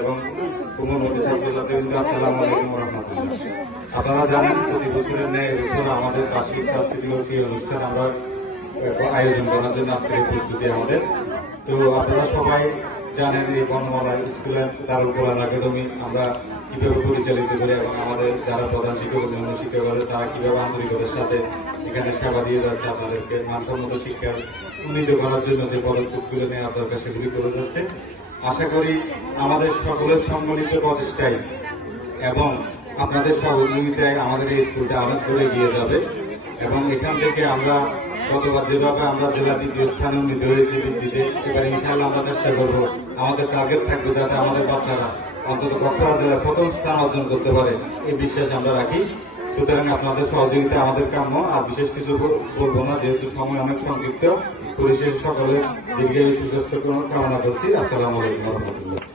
এবং আপনারা জানেন প্রতি বছরের ন্যায় এবছর আমাদের বার্ষিক সাংস্কৃতিক অনুষ্ঠান আমরা আয়োজন করার জন্য আজকের প্রস্তুতি আমাদের। তো আপনারা সবাই জানেন এই বর্ণমালা স্কুল অ্যান্ড দারুল একাডেমি, আমরা কীভাবে পরিচালিত করি এবং আমাদের যারা প্রধান শিক্ষক অন্যান্য শিক্ষক আছে, তারা কীভাবে আন্তরিকতার সাথে এখানে সেবা দিয়ে যাচ্ছে, আপনাদেরকে মানসম্মত শিক্ষা উন্নীত করার জন্য যে পদক্ষেপগুলো নিয়ে আপনার কাছে সেগুলি করে যাচ্ছে। আশা করি আমাদের সকলের সম্মিলিত প্রচেষ্টায় এবং আপনাদের সহযোগিতায় আমাদের এই স্কুলটা অনেক দূরে গিয়ে যাবে এবং এখান থেকে আমরা গতবার যেভাবে আমরা জেলা দ্বিতীয় স্থানে উন্নীত হয়েছি ভিত্তিতে, এবার ইনশাআল্লাহ আমরা চেষ্টা করব আমাদের টার্গেট থাকবে যাতে আমাদের বাচ্চারা অন্তত কক্সবাজার জেলায় প্রথম স্থান অর্জন করতে পারে, এই বিশ্বাস আমরা রাখি। সুতরাং আপনাদের সহযোগিতা আমাদের কাম্য। আর বিশেষ কিছু বল- বলব না, যেহেতু সময় অনেক সংক্ষিপ্ত। পরিশেষে সকলে দীর্ঘ সুস্বাস্থ্য কামনা করছি। আসসালামু আলাইকুম রহমতুল্লাহ।